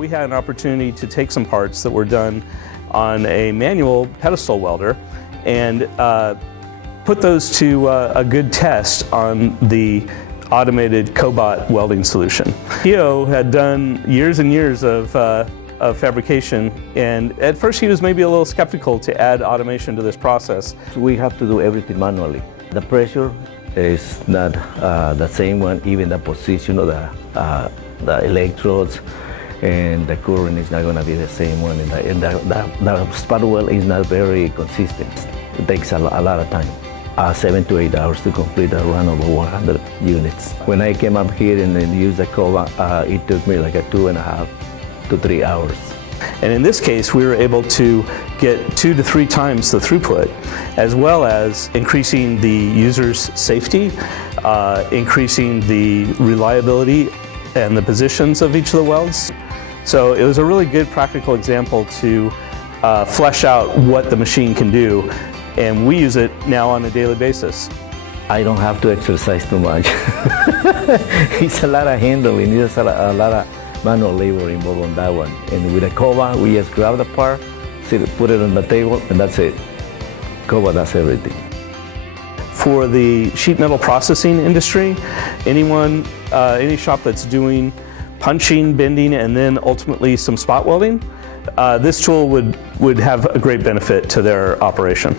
we had an opportunity to take some parts that were done on a manual pedestal welder and put those to a good test on the automated COBOT welding solution. Theo had done years and years of fabrication, and at first he was maybe a little skeptical to add automation to this process. We have to do everything manually. The pressure is not the same one, even the position of the electrodes, and the current is not going to be the same one, and the spot weld is not very consistent. It takes a lot of time. 7 to 8 hours to complete a run over 100 units. When I came up here and used the COBOT, it took me like 2.5 to 3 hours. And in this case, we were able to get 2 to 3 times the throughput, as well as increasing the user's safety, increasing the reliability and the positions of each of the welds. So it was a really good practical example to flesh out what the machine can do, and we use it now on a daily basis. I don't have to exercise too much. It's a lot of handling, there's a lot of manual labor involved on that one. And with a COBOT, we just grab the part, put it on the table, and that's it. COBOT does everything. For the sheet metal processing industry, any shop that's doing punching, bending, and then ultimately some spot welding, this tool would have a great benefit to their operation.